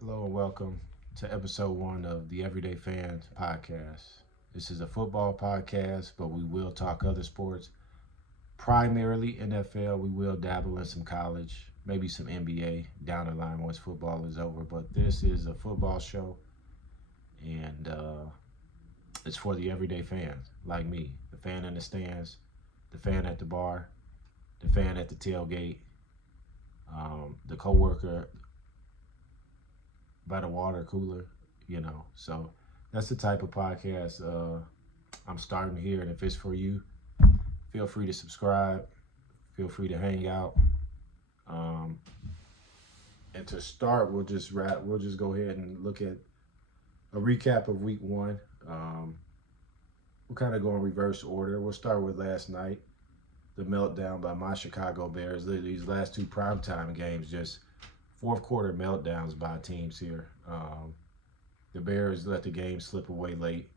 Hello and welcome to episode one of the Everyday Fans podcast. This is a football podcast, but we will talk other sports, primarily NFL. We will dabble in some college, maybe some NBA down the line once football is over. But this is a football show, and it's for the everyday fans like me, the fan in the stands, the fan at the bar, the fan at the tailgate, the coworker by the water cooler, So that's the type of podcast I'm starting here. And if it's for you, feel free to subscribe. Feel free to hang out. Um, and to start, we'll just wrap. We'll just go ahead and look at a recap of week one. We'll kind of go in reverse order. We'll start with last night, the meltdown by my Chicago Bears. These last two primetime games, just fourth quarter meltdowns by teams here. The Bears let the game slip away late.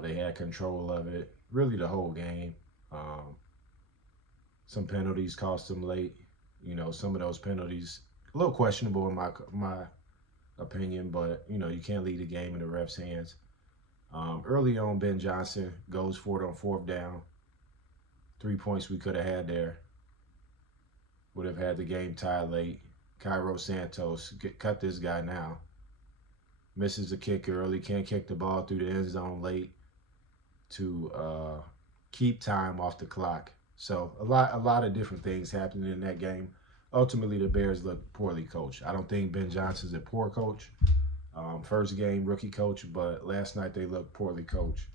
They had control of it, really the whole game. Some penalties cost them late. Some of those penalties a little questionable in my opinion, but you can't leave the game in the refs' hands. Early on, Ben Johnson goes for it on fourth down. 3 points we could have had there. Would have had the game tied late. Cairo Santos, cut this guy now. Misses the kick early, can't kick the ball through the end zone late to keep time off the clock. So a lot of different things happening in that game. Ultimately, the Bears look poorly coached. I don't think Ben Johnson's a poor coach. First game, rookie coach, but last night they looked poorly coached.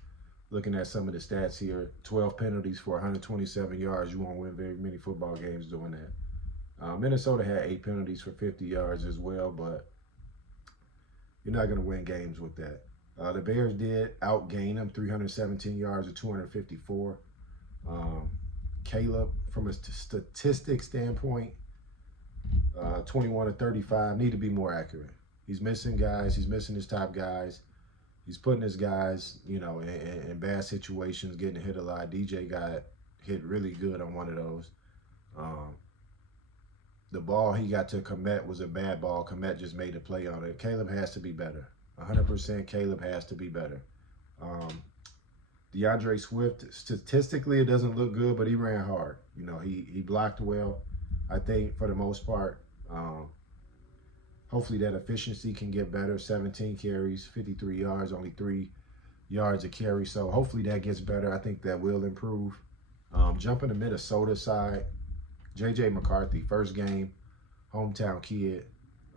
Looking at some of the stats here, 12 penalties for 127 yards. You won't win very many football games doing that. Minnesota had 8 penalties for 50 yards as well, but you're not going to win games with that. The Bears did outgain them, 317 yards to 254. Caleb, from a statistic standpoint, 21 to 35, need to be more accurate. He's missing guys. He's missing his top guys. He's putting his guys, in bad situations, getting hit a lot. DJ got hit really good on one of those. The ball he got to Kmet was a bad ball. Kmet just made a play on it. Caleb has to be better. 100% Caleb has to be better. DeAndre Swift, statistically, it doesn't look good, but he ran hard. He blocked well, I think, for the most part. Hopefully that efficiency can get better. 17 carries, 53 yards, only 3 yards a carry. So hopefully that gets better. I think that will improve. Jumping to Minnesota side, J.J. McCarthy, first game, hometown kid,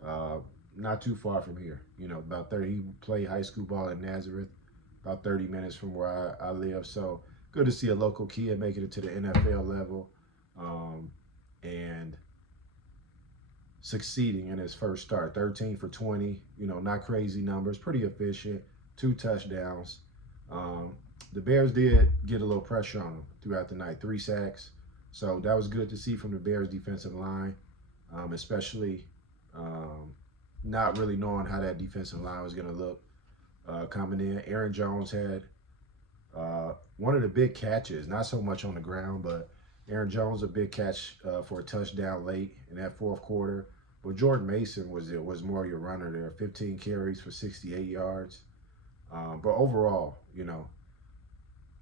not too far from here. About 30. He played high school ball in Nazareth, about 30 minutes from where I live. So good to see a local kid making it to the NFL level and succeeding in his first start. 13 for 20, not crazy numbers, pretty efficient, 2 touchdowns. The Bears did get a little pressure on him throughout the night, 3 sacks. So that was good to see from the Bears defensive line, especially not really knowing how that defensive line was going to look coming in. Aaron Jones had one of the big catches, not so much on the ground, but Aaron Jones a big catch for a touchdown late in that fourth quarter. But Jordan Mason was more your runner there, 15 carries for 68 yards. But overall,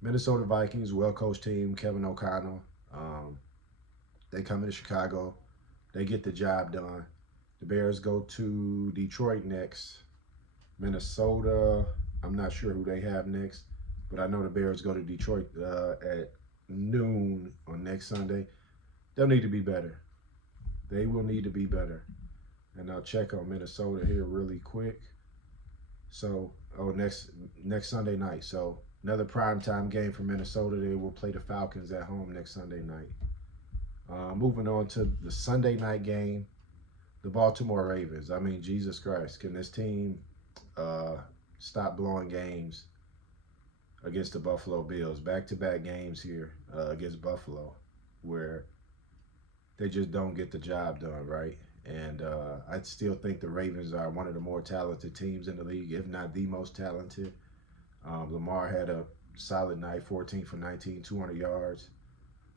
Minnesota Vikings, well-coached team, Kevin O'Connell. They come into Chicago. They get the job done. The Bears go to Detroit next. Minnesota, I'm not sure who they have next, but I know the Bears go to Detroit at noon on next Sunday. They'll need to be better. They will need to be better. And I'll check on Minnesota here really quick. So, next Sunday night. So, another primetime game for Minnesota. They will play the Falcons at home next Sunday night. Moving on to the Sunday night game, the Baltimore Ravens. I mean, Jesus Christ, can this team stop blowing games against the Buffalo Bills? Back-to-back games here against Buffalo where they just don't get the job done, right? And I still think the Ravens are one of the more talented teams in the league, if not the most talented. Lamar had a solid night, 14 for 19, 200 yards.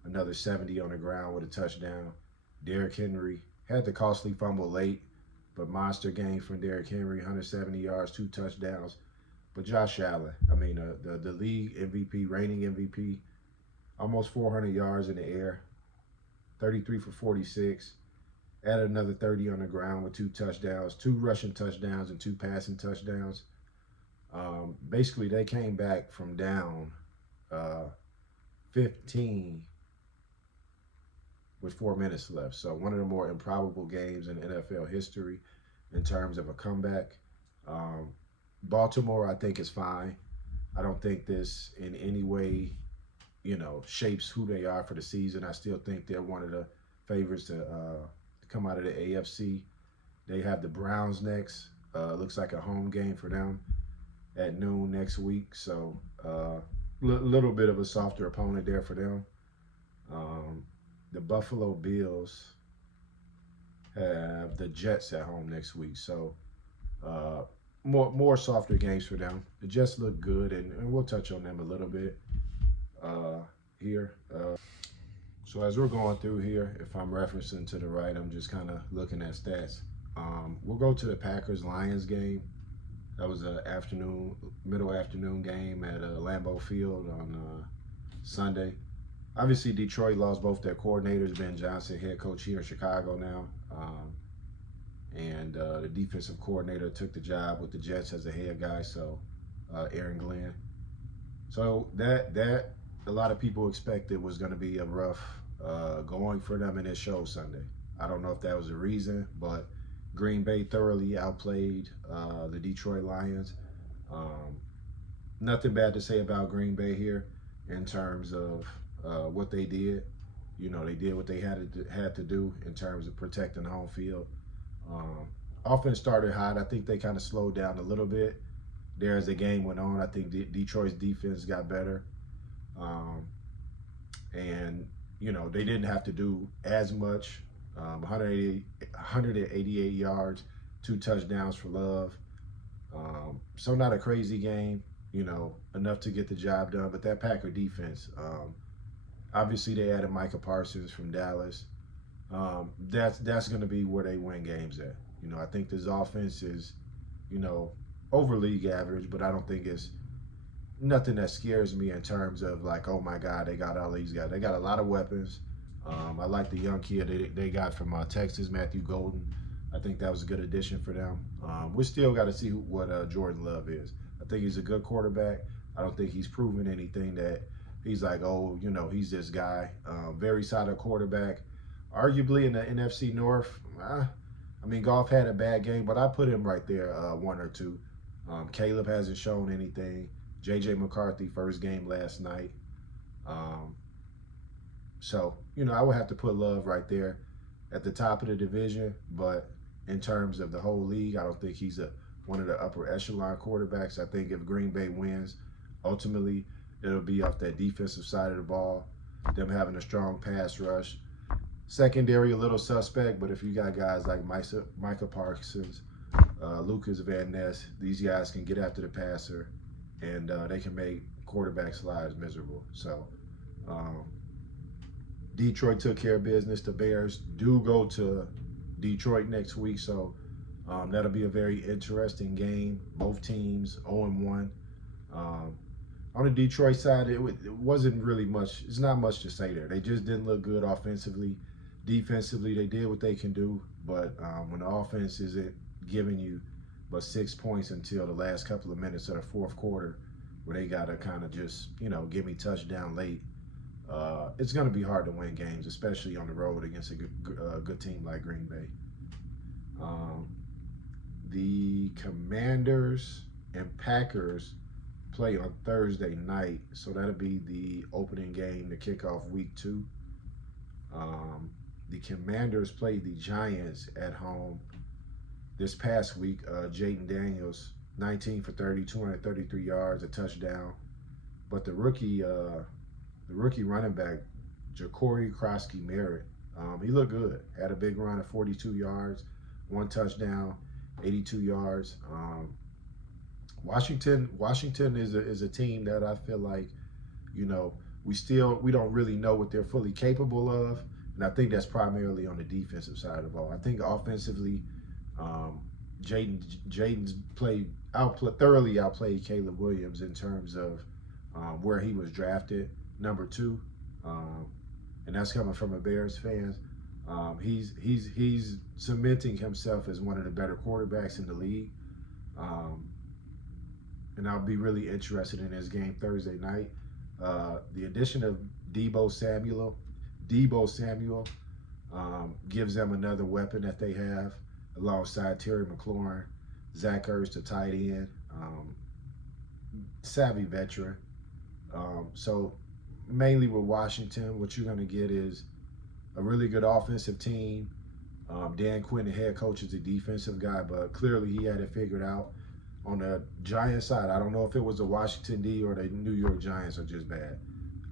Another 70 on the ground with a touchdown. Derrick Henry had the costly fumble late, but monster game from Derrick Henry, 170 yards, 2 touchdowns. But Josh Allen, I mean, the league MVP, reigning MVP, almost 400 yards in the air, 33 for 46. Added another 30 on the ground with 2 touchdowns, 2 rushing touchdowns and 2 passing touchdowns. Basically, they came back from down 15 with 4 minutes left. So one of the more improbable games in NFL history in terms of a comeback. Baltimore, I think, is fine. I don't think this in any way, shapes who they are for the season. I still think they're one of the favorites to come out of the AFC. They have the Browns next. Looks like a home game for them at noon next week. So little bit of a softer opponent there for them. The Buffalo Bills have the Jets at home next week. So more softer games for them. The Jets look good, and we'll touch on them a little bit here. So as we're going through here, if I'm referencing to the right, I'm just kind of looking at stats. We'll go to the Packers-Lions game. That was a middle afternoon game at Lambeau Field on Sunday. Obviously, Detroit lost both their coordinators, Ben Johnson, head coach here in Chicago now. And the defensive coordinator took the job with the Jets as a head guy, so Aaron Glenn. So that a lot of people expected was going to be a rough going for them, and it showed Sunday. I don't know if that was the reason, but Green Bay thoroughly outplayed the Detroit Lions. Nothing bad to say about Green Bay here in terms of what they did. They did what they had to do in terms of protecting the home field. Offense started hot. I think they kind of slowed down a little bit there as the game went on. I think Detroit's defense got better. And, they didn't have to do as much. 188 yards, 2 touchdowns for Love. So not a crazy game, enough to get the job done. But that Packer defense, obviously they added Micah Parsons from Dallas. That's going to be where they win games at. I think this offense is, over league average, but I don't think it's nothing that scares me in terms of like, oh my God, they got all these guys. They got a lot of weapons. I like the young kid they got from Texas, Matthew Golden. I think that was a good addition for them. We still got to see what Jordan Love is. I think he's a good quarterback. I don't think he's proven anything that he's like, oh, he's this guy. Very solid quarterback. Arguably in the NFC North, Goff had a bad game, but I put him right there, 1 or 2. Caleb hasn't shown anything. J.J. McCarthy, first game last night. So, I would have to put Love right there at the top of the division. But in terms of the whole league, I don't think he's one of the upper echelon quarterbacks. I think if Green Bay wins, ultimately, it'll be off that defensive side of the ball, them having a strong pass rush. Secondary, a little suspect, but if you got guys like Micah Parsons, Lucas Van Ness, these guys can get after the passer, and they can make quarterbacks' lives miserable. So Detroit took care of business. The Bears do go to Detroit next week, so that'll be a very interesting game. Both teams 0-1. On the Detroit side, it wasn't really much. It's not much to say there. They just didn't look good offensively. Defensively, they did what they can do, but when the offense isn't giving you but 6 points until the last couple of minutes of the fourth quarter, where they got to kind of just, give me touchdown late, it's going to be hard to win games, especially on the road against a good team like Green Bay. The Commanders and Packers play on Thursday night, so that'll be the opening game to kick off week 2. The Commanders played the Giants at home this past week. Jaden Daniels, 19 for 30, 233 yards, a touchdown. But the rookie running back, Ja'Cory Krosky-Merritt, he looked good. Had a big run of 42 yards, 1 touchdown, 82 yards. Washington is a team that I feel like, we don't really know what they're fully capable of. And I think that's primarily on the defensive side of the ball. I think offensively, Um, Jaden's thoroughly outplayed Caleb Williams in terms of where he was drafted, number two, um, and that's coming from a Bears fan. He's cementing himself as one of the better quarterbacks in the league, um, and I'll be really interested in his game Thursday night. The addition of Debo Samuel gives them another weapon that they have alongside Terry McLaurin, Zach Ertz, the tight end, savvy veteran. So mainly with Washington, what you're going to get is a really good offensive team. Dan Quinn, the head coach, is a defensive guy, but clearly he had it figured out. On the Giants side, I don't know if it was the Washington D or the New York Giants are just bad.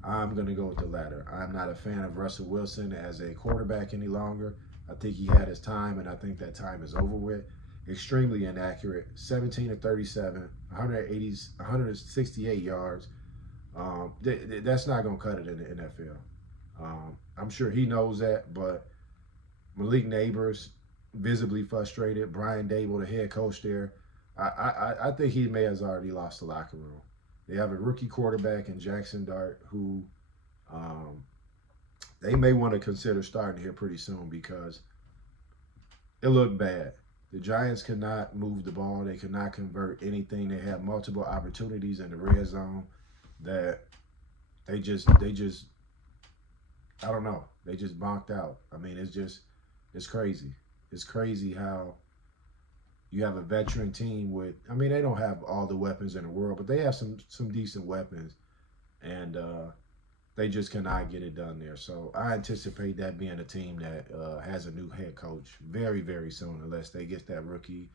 I'm going to go with the latter. I'm not a fan of Russell Wilson as a quarterback any longer. I think he had his time, and I think that time is over with. Extremely inaccurate. 17 to 37, 168 yards. That's not going to cut it in the NFL. I'm sure he knows that, but Malik Neighbors, visibly frustrated. Brian Dable, the head coach there, I think he may have already lost the locker room. They have a rookie quarterback in Jackson Dart who they may want to consider starting here pretty soon because it looked bad. The Giants could not move the ball. They could not convert anything. They had multiple opportunities in the red zone that they just I don't know. They just bonked out. I mean, it's crazy. It's crazy how you have a veteran team with, I mean, they don't have all the weapons in the world, but they have some decent weapons, and they just cannot get it done there. So I anticipate that being a team that has a new head coach very, very soon, unless they get that rookie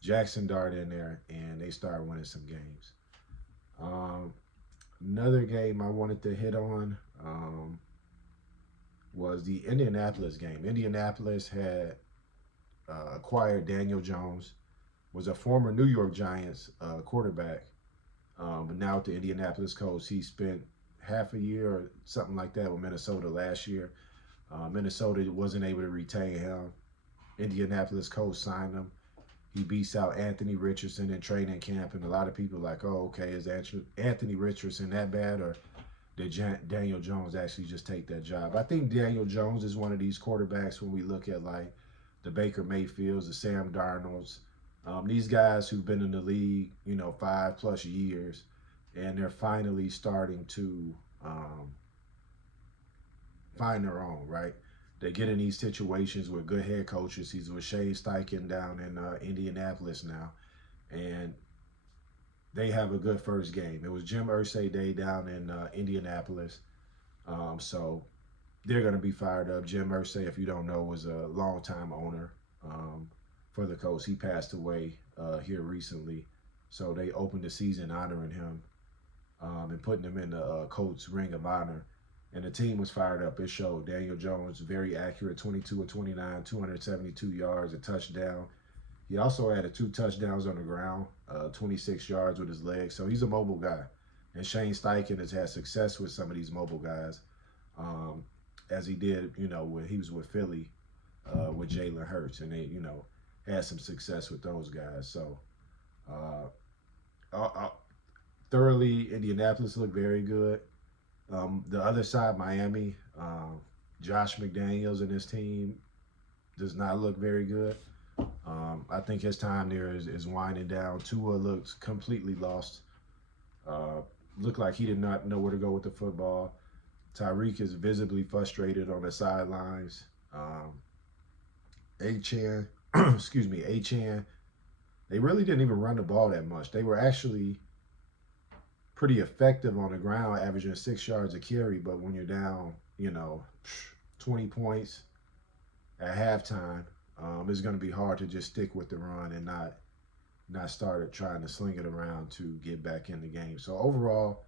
Jackson Dart in there and they start winning some games. Another game I wanted to hit on was the Indianapolis game. Indianapolis had acquired Daniel Jones, was a former New York Giants quarterback, but now with the Indianapolis Colts, he spent half a year or something like that with Minnesota last year. Minnesota wasn't able to retain him. Indianapolis Colts signed him. He beats out Anthony Richardson in training camp, and a lot of people are like, oh, okay, is Anthony Richardson that bad, or did Daniel Jones actually just take that job? I think Daniel Jones is one of these quarterbacks when we look at like the Baker Mayfields, the Sam Darnolds, these guys who've been in the league, 5+ years, and they're finally starting to find their own, right? They get in these situations with good head coaches. He's with Shane Steichen down in Indianapolis now, and they have a good first game. It was Jim Irsay Day down in Indianapolis, so they're going to be fired up. Jim Irsay, if you don't know, was a longtime owner for the Colts. He passed away here recently, so they opened the season honoring him and putting him in the Colts Ring of Honor. And the team was fired up. It showed. Daniel Jones, very accurate, 22 of 29, 272 yards, a touchdown. He also added 2 touchdowns on the ground, 26 yards with his legs. So he's a mobile guy. And Shane Steichen has had success with some of these mobile guys, as he did, when he was with Philly with Jalen Hurts. And they, had some success with those guys. So thoroughly, Indianapolis looked very good. The other side, Miami, Josh McDaniels and his team does not look very good. I think his time there is winding down. Tua looks completely lost. Looked like he did not know where to go with the football. Tyreek is visibly frustrated on the sidelines. Achane, Achane, they really didn't even run the ball that much. They were actually pretty effective on the ground, averaging 6 yards a carry, but when you're down, 20 points at halftime, it's going to be hard to just stick with the run and not start trying to sling it around to get back in the game. So overall,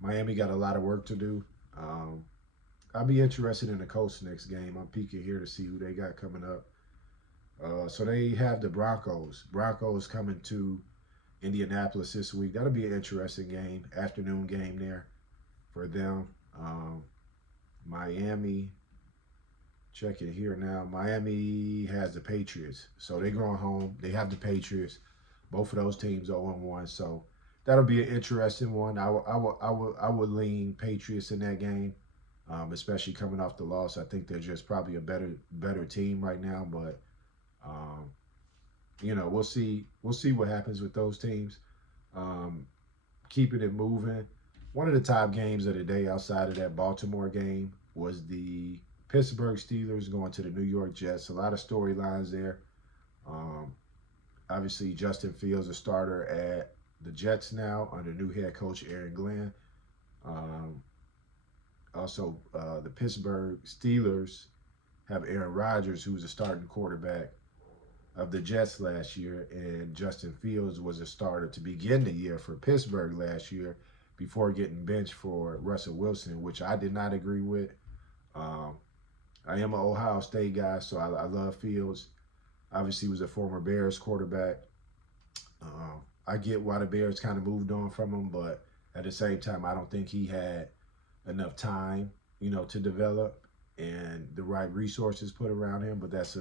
Miami got a lot of work to do. I'll be interested in the Colts next game. I'm peeking here to see who they got coming up. So they have the Broncos. Broncos coming to Indianapolis this week. That'll be an interesting game, afternoon game there for them. Miami Check it here now. Miami has the Patriots, so they're going home. They have the Patriots. Both of those teams are 0-1, so that'll be an interesting one. I would lean Patriots in that game, especially coming off the loss. I think they're just probably a better team right now, but um, we'll see. We'll see what happens with those teams. Um, Keeping it moving. One of the top games of the day outside of that Baltimore game was the Pittsburgh Steelers going to the New York Jets. A lot of storylines there. Um, Obviously, Justin Fields a starter at the Jets now under new head coach Aaron Glenn. Um, Also, the Pittsburgh Steelers have Aaron Rodgers, who was a starting quarterback of the Jets last year, and Justin Fields was a starter to begin the year for Pittsburgh last year before getting benched for Russell Wilson, which I did not agree with. Um, I am an Ohio State guy, so I love Fields. Obviously, he was a former Bears quarterback. I get why the Bears kind of moved on from him, but at the same time, I don't think he had enough time, to develop and the right resources put around him. But that's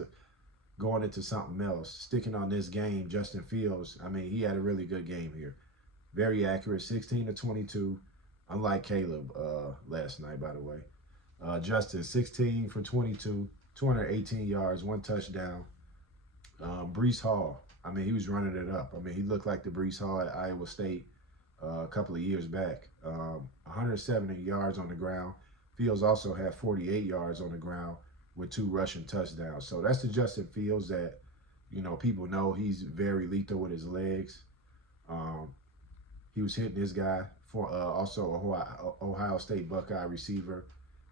going into something else. Sticking on this game, Justin Fields, I mean, he had a really good game here. Very accurate, 16 to 22, unlike Caleb last night, by the way. Justin, 16 for 22, 218 yards, one touchdown. Brees Hall, I mean, he was running it up. I mean, he looked like the Brees Hall at Iowa State a couple of years back. 170 yards on the ground. Fields also had 48 yards on the ground with 2 rushing touchdowns. So that's the Justin Fields that, people know he's very lethal with his legs. Um, he was hitting this guy for also Ohio State Buckeye receiver,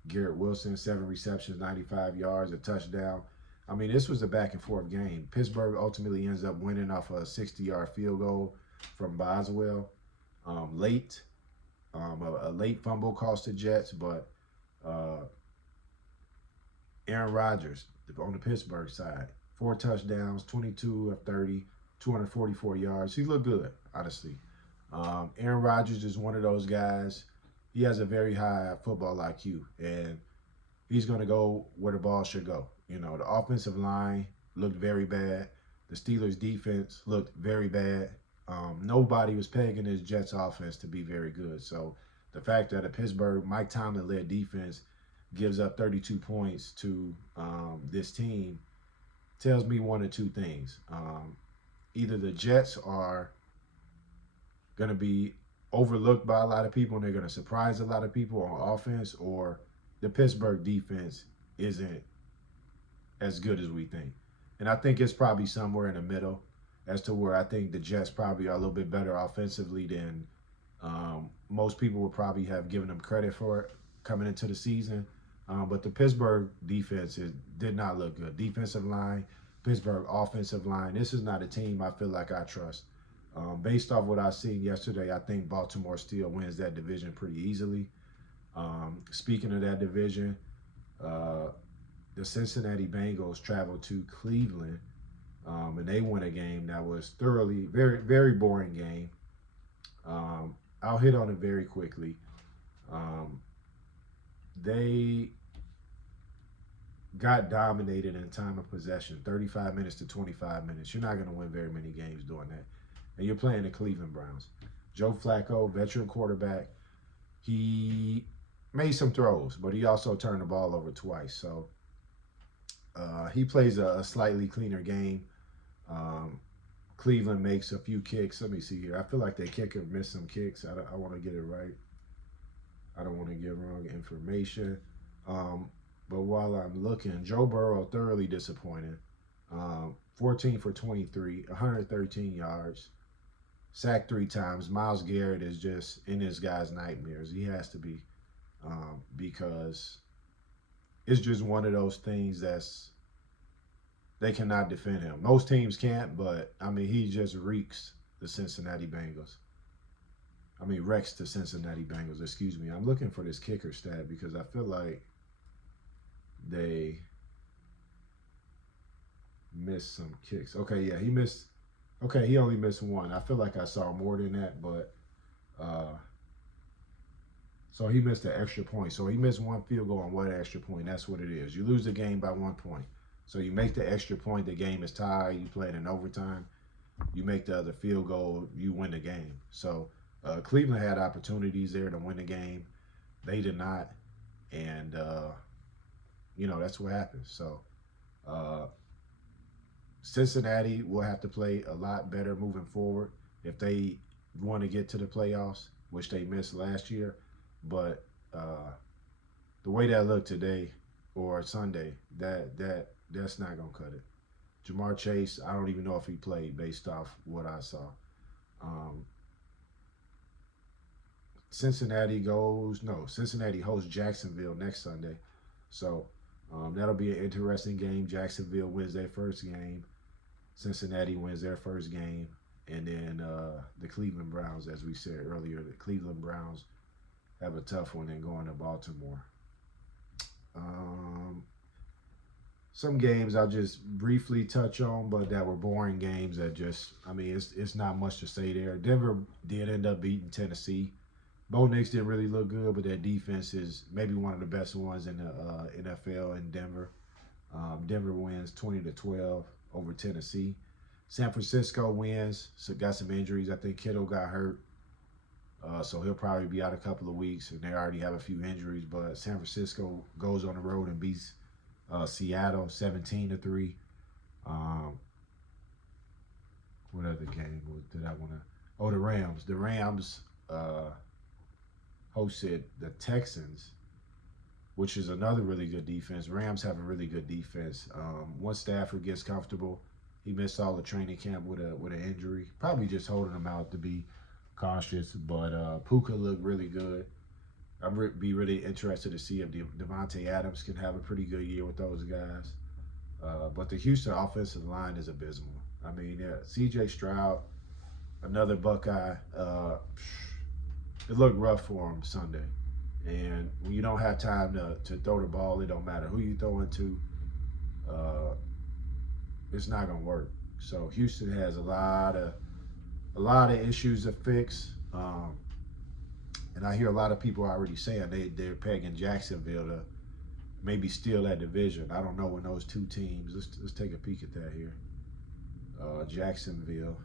Garrett Wilson, 7 receptions, 95 yards, a touchdown. I mean, this was a back and forth game. Pittsburgh ultimately ends up winning off a 60-yard field goal from Boswell late. A late fumble cost the Jets, but Aaron Rodgers on the Pittsburgh side, 4 touchdowns, 22 of 30, 244 yards. He looked good, honestly. Aaron Rodgers is one of those guys. He has a very high football IQ, and he's going to go where the ball should go. The offensive line looked very bad. The Steelers' defense looked very bad. Nobody was pegging this Jets offense to be very good. So the fact that a Pittsburgh Mike Tomlin-led defense gives up 32 points to this team tells me one of two things. Either the Jets are going to be overlooked by a lot of people and they're going to surprise a lot of people on offense, or the Pittsburgh defense isn't as good as we think. And I think it's probably somewhere in the middle, as to where I think the Jets probably are a little bit better offensively than most people would probably have given them credit for it coming into the season. But the Pittsburgh defense did not look good. Defensive line, Pittsburgh offensive line. This is not a team I feel like I trust. Based off what I seen yesterday, I think Baltimore still wins that division pretty easily. Speaking of that division, the Cincinnati Bengals traveled to Cleveland, and they won a game that was thoroughly, very, very boring game. I'll hit on it very quickly. They got dominated in time of possession, 35 minutes to 25 minutes. You're not going to win very many games doing that. And you're playing the Cleveland Browns. Joe Flacco, veteran quarterback, he made some throws, but he also turned the ball over twice. So he plays a slightly cleaner game. Cleveland makes a few kicks. Let me see here. I feel like they kicker missed some kicks. I want to get it right. I don't want to give wrong information. But while I'm looking, Joe Burrow thoroughly disappointed. 14 for 23, 113 yards, sacked 3 times. Myles Garrett is just in this guy's nightmares. He has to be, because it's just one of those things they cannot defend him. Most teams can't, but I mean, he just wrecks the Cincinnati Bengals. Wrecks the Cincinnati Bengals, excuse me. I'm looking for this kicker stat because I feel like they missed some kicks. Okay, yeah, he only missed 1. I feel like I saw more than that, but So he missed an extra point. So he missed one field goal on one extra point. That's what it is. You lose the game by 1 point. So you make the extra point, the game is tied, you play it in overtime. You make the other field goal, you win the game. So Cleveland had opportunities there to win the game. They did not. And, that's what happened. So Cincinnati will have to play a lot better moving forward if they want to get to the playoffs, which they missed last year. But the way that looked today or Sunday, that's not gonna cut it. Jamar Chase, I don't even know if he played based off what I saw. Cincinnati hosts Jacksonville next Sunday. So that'll be an interesting game. Jacksonville wins their first game. Cincinnati wins their first game. And then the Cleveland Browns, as we said earlier, the Cleveland Browns have a tough one in going to Baltimore. Some games I'll just briefly touch on, but that were boring games that it's not much to say there. Denver did end up beating Tennessee. Bo Nix didn't really look good, but their defense is maybe one of the best ones in the NFL in Denver. Denver wins 20-12 over Tennessee. San Francisco wins, so got some injuries. I think Kittle got hurt, so he'll probably be out a couple of weeks, and they already have a few injuries. But San Francisco goes on the road and beats Seattle 17-3. What other game did I want to? Oh, the Rams. The Rams hosted the Texans, which is another really good defense. Rams have a really good defense. Once Stafford gets comfortable, he missed all the training camp with an injury. Probably just holding him out to be cautious. But Puka looked really good. I'd be really interested to see if Devontae Adams can have a pretty good year with those guys. But the Houston offensive line is abysmal. I mean, yeah, C.J. Stroud, another Buckeye. It looked rough for him Sunday. And when you don't have time to throw the ball, it don't matter who you throw it to. It's not gonna work. So Houston has a lot of issues to fix. And I hear a lot of people already saying they're pegging Jacksonville to maybe steal that division. I don't know when those two teams. Let's take a peek at that here. Jacksonville,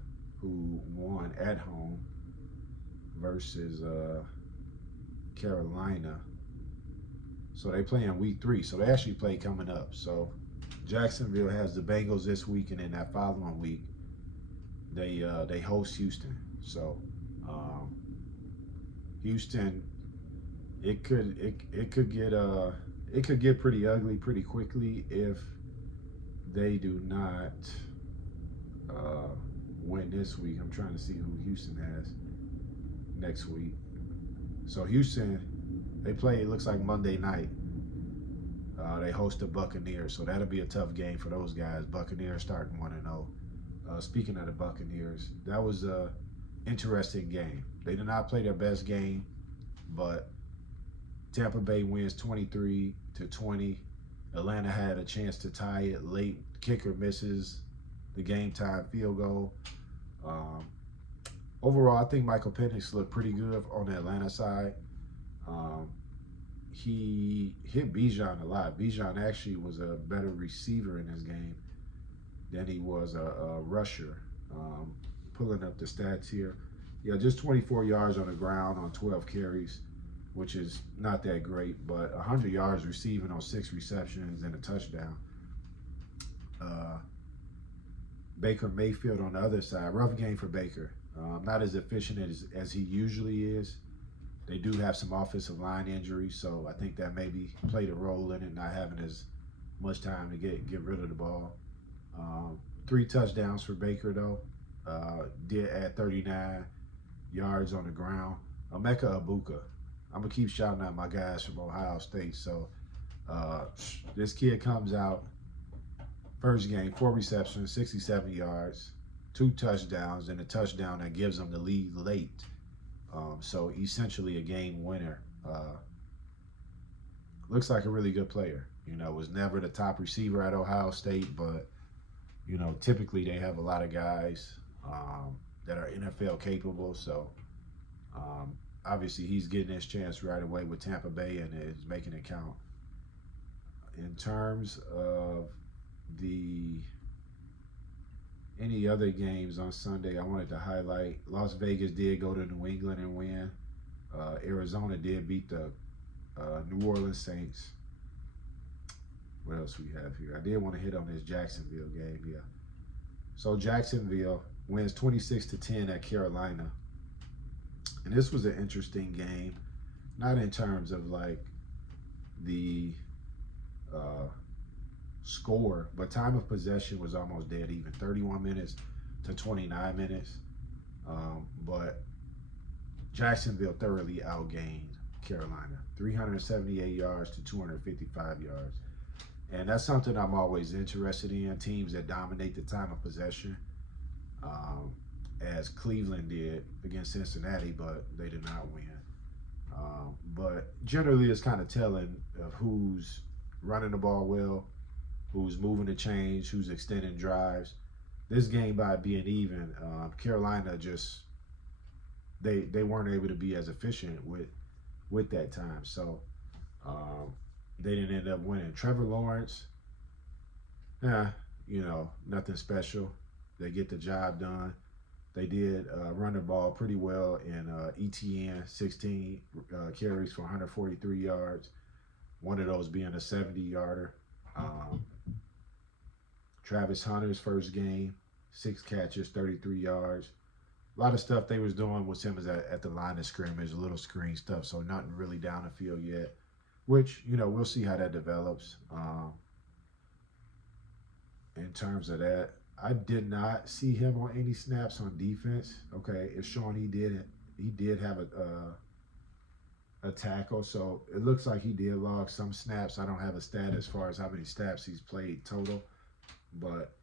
who won at home, versus Carolina. So they play in week 3. So they actually play coming up. So Jacksonville has the Bengals this week, and then that following week they host Houston. So Houston, it could get pretty ugly pretty quickly if they do not win this week. I'm trying to see who Houston has next week. So Houston, they play, it looks like Monday night. They host the Buccaneers, so that'll be a tough game for those guys. Buccaneers starting 1-0. Speaking of the Buccaneers, that was a interesting game. They did not play their best game, but Tampa Bay wins 23-20. Atlanta had a chance to tie it late. Kicker misses the game time field goal. Overall, I think Michael Penix looked pretty good on the Atlanta side. He hit Bijan a lot. Bijan actually was a better receiver in this game than he was a rusher. Pulling up the stats here. Yeah, just 24 yards on the ground on 12 carries, which is not that great, but 100 yards receiving on 6 receptions and a touchdown. Baker Mayfield on the other side, rough game for Baker. Not as efficient as he usually is. They do have some offensive line injuries, so I think that maybe played a role in it, not having as much time to get rid of the ball. 3 touchdowns for Baker, though. Did add 39 yards on the ground. Emeka Egbuka. I'm going to keep shouting out my guys from Ohio State. So this kid comes out, first game, 4 receptions, 67 yards, 2 touchdowns, and a touchdown that gives them the lead late. So essentially a game winner. Looks like a really good player. Was never the top receiver at Ohio State, but, typically they have a lot of guys that are NFL capable. So obviously he's getting his chance right away with Tampa Bay and is making it count. In terms of the any other games on Sunday, I wanted to highlight Las Vegas did go to New England and win. Arizona did beat the New Orleans Saints. What else we have here? I did want to hit on this Jacksonville game. Yeah. So Jacksonville wins 26-10 at Carolina. And this was an interesting game, not in terms of like the score, but time of possession was almost dead even, 31 minutes to 29 minutes. But Jacksonville thoroughly outgained Carolina, 378 yards to 255 yards. And that's something I'm always interested in, teams that dominate the time of possession, as Cleveland did against Cincinnati, but they did not win. But generally, it's kind of telling of who's running the ball well, who's moving the change, who's extending drives. This game, by being even, Carolina just they weren't able to be as efficient with that time, so they didn't end up winning. Trevor Lawrence, nothing special. They get the job done. They did run the ball pretty well in ETN, 16 carries for 143 yards. One of those being a 70-yarder. Travis Hunter's first game, 6 catches, 33 yards. A lot of stuff they was doing with him is at the line of scrimmage, a little screen stuff, so nothing really down the field yet, which, we'll see how that develops. In terms of that, I did not see him on any snaps on defense. Okay, it's showing he did have a tackle, so it looks like he did log some snaps. I don't have a stat as far as how many snaps he's played total, but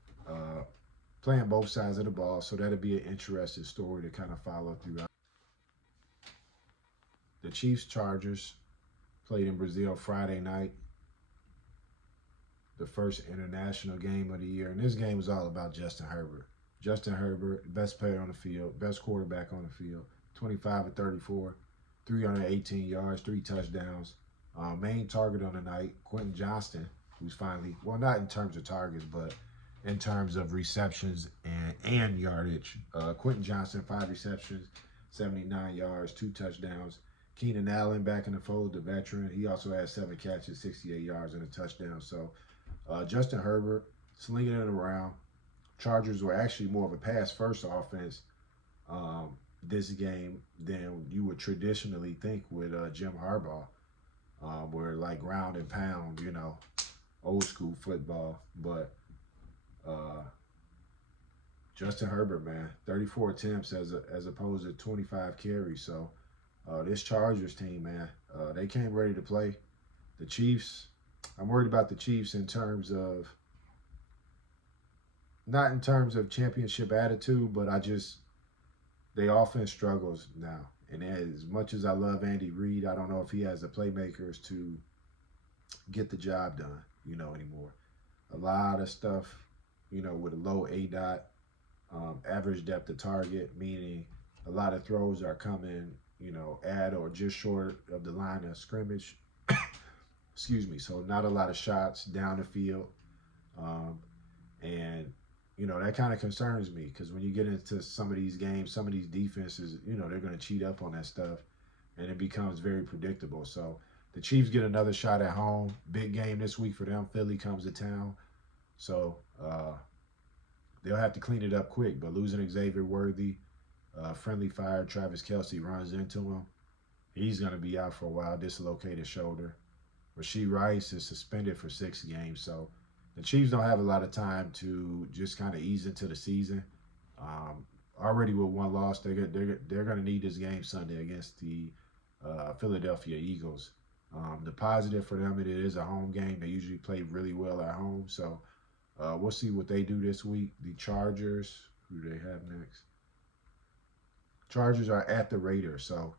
playing both sides of the ball, so that'll be an interesting story to kind of follow throughout. The Chiefs-Chargers played in Brazil Friday night, the first international game of the year, and this game was all about Justin Herbert. Justin Herbert, best player on the field, best quarterback on the field, 25 of 34, 318 yards, 3 touchdowns. Main target on the night, Quentin Johnston, who's finally, well, not in terms of targets, but in terms of receptions and yardage. Quentin Johnston, 5 receptions, 79 yards, 2 touchdowns. Keenan Allen back in the fold, the veteran. He also had 7 catches, 68 yards, and a touchdown. So Justin Herbert slinging it around. Chargers were actually more of a pass-first offense this game than you would traditionally think with Jim Harbaugh, where like ground and pound, old school football. But Justin Herbert, man, 34 attempts as opposed to 25 carries. So this Chargers team, man, they came ready to play. The Chiefs, I'm worried about the Chiefs in terms of, not in terms of championship attitude, but their offense struggles now. And as much as I love Andy Reid, I don't know if he has the playmakers to get the job done, anymore. A lot of stuff, with a low ADOT, average depth of target, meaning a lot of throws are coming, at or just short of the line of scrimmage. Excuse me. So not a lot of shots down the field. And that kind of concerns me, because when you get into some of these games, some of these defenses, they're going to cheat up on that stuff, and it becomes very predictable. So the Chiefs get another shot at home. Big game this week for them. Philly comes to town. So they'll have to clean it up quick. But losing Xavier Worthy, friendly fire, Travis Kelce runs into him. He's going to be out for a while, dislocated shoulder. Rashee Rice is suspended for 6 games. So the Chiefs don't have a lot of time to just kind of ease into the season. Already with 1 loss, they're going to need this game Sunday against the Philadelphia Eagles. The positive for them, it is a home game. They usually play really well at home. So we'll see what they do this week. The Chargers, who do they have next? Chargers are at the Raiders. So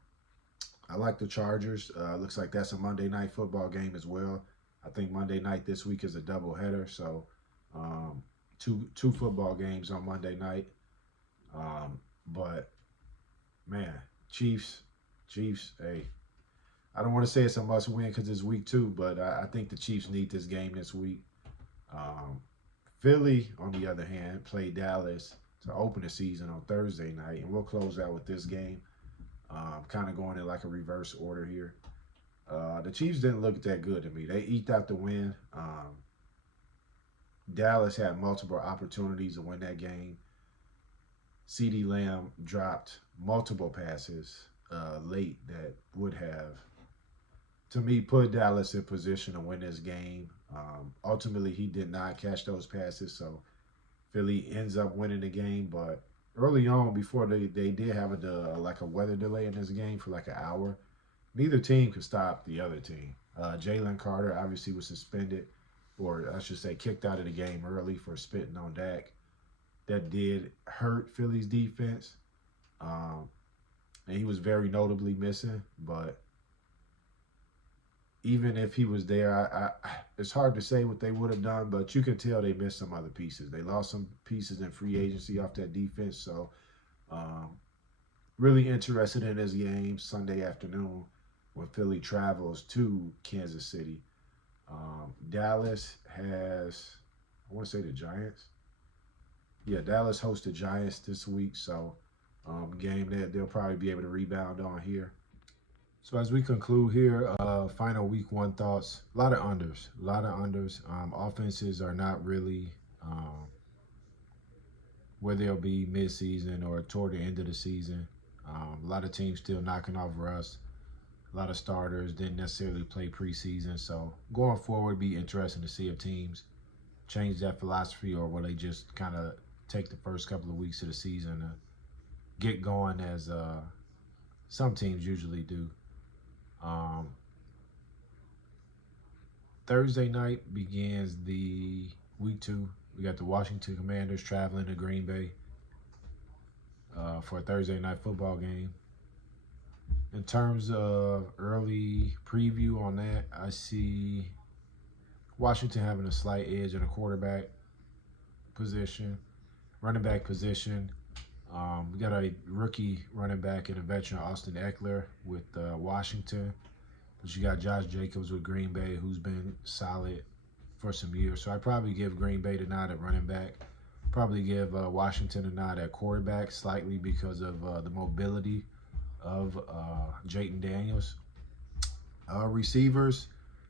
I like the Chargers. Looks like that's a Monday night football game as well. I think Monday night this week is a doubleheader, so two football games on Monday night. But man, Chiefs Chiefs, hey, I don't want to say it's a must win because it's week 2, but I think the Chiefs need this game this week. Um, Philly, on the other hand, played Dallas to open the season on Thursday night, and we'll close out with this game. Kind of going in like a reverse order here. The Chiefs didn't look that good to me. They eked out the win. Dallas had multiple opportunities to win that game. CeeDee Lamb dropped multiple passes late that would have, to me, put Dallas in position to win this game. Ultimately, he did not catch those passes, so Philly ends up winning the game. But early on, before they did have a weather delay in this game for like an hour, neither team could stop the other team. Jalen Carter obviously was suspended, or I should say kicked out of the game early for spitting on Dak. That did hurt Philly's defense. And he was very notably missing. But even if he was there, it's hard to say what they would have done, but you can tell they missed some other pieces. They lost some pieces in free agency off that defense. So really interested in this game Sunday afternoon when Philly travels to Kansas City. Dallas has, I want to say the Giants. Yeah, Dallas hosts the Giants this week, so game that they'll probably be able to rebound on here. So as we conclude here, final week 1 thoughts. A lot of unders. Offenses are not really where they'll be mid-season or toward the end of the season. A lot of teams still knocking off rust. A lot of starters didn't necessarily play preseason. So going forward, be interesting to see if teams change that philosophy or will they just kind of take the first couple of weeks of the season to get going as some teams usually do. Thursday night begins the week 2. We got the Washington Commanders traveling to Green Bay for a Thursday night football game. In terms of early preview on that, I see Washington having a slight edge in the quarterback position, running back position. We got a rookie running back and a veteran, Austin Eckler, with Washington. But you got Josh Jacobs with Green Bay, who's been solid for some years. So I'd probably give Green Bay the nod at running back. Probably give Washington a nod at quarterback slightly because of the mobility of Jayden Daniels. Receivers,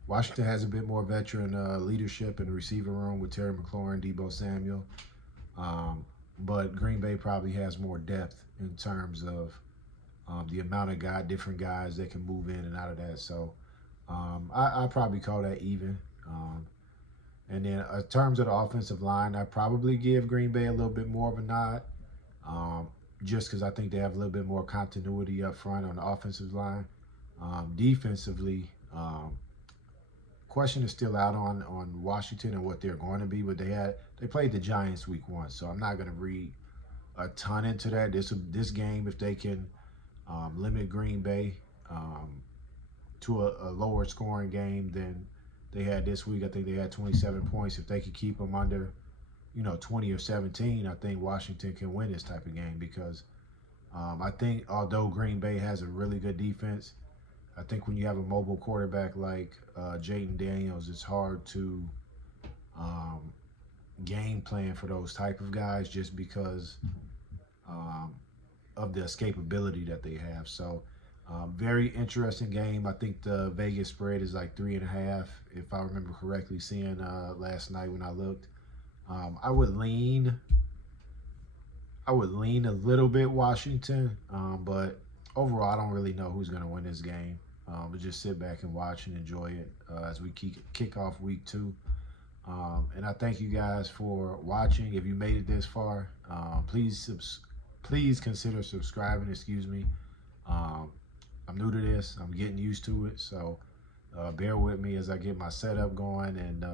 Washington has a bit more veteran leadership in the receiver room with Terry McLaurin, Deebo Samuel. But Green Bay probably has more depth in terms of the amount of different guys that can move in and out of that. So I probably call that even. And then in terms of the offensive line, I probably give Green Bay a little bit more of a nod, just because I think they have a little bit more continuity up front on the offensive line. Defensively, question is still out on Washington and what they're going to be, but they played the Giants week 1, so I'm not going to read a ton into that. This game, if they can limit Green Bay to a lower scoring game than they had this week. I think they had 27 points. If they could keep them under, 20 or 17, I think Washington can win this type of game because I think although Green Bay has a really good defense, I think when you have a mobile quarterback like Jayden Daniels, it's hard to game plan for those type of guys just because of the escapability that they have. So very interesting game. I think the Vegas spread is like 3.5, if I remember correctly, seeing last night when I looked. I would lean a little bit Washington, but overall, I don't really know who's going to win this game. But just sit back and watch and enjoy it as we kick off week 2. And I thank you guys for watching. If you made it this far, please consider subscribing. Excuse me. I'm new to this. I'm getting used to it, so bear with me as I get my setup going and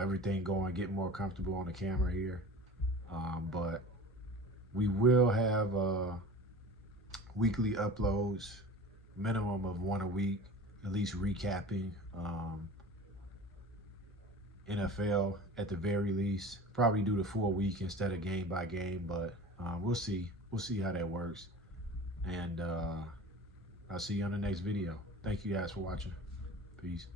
everything going, get more comfortable on the camera here. But we will have weekly uploads, minimum of 1 a week, at least recapping NFL at the very least. Probably do the full week instead of game by game, but we'll see. We'll see how that works. And I'll see you on the next video. Thank you guys for watching. Peace.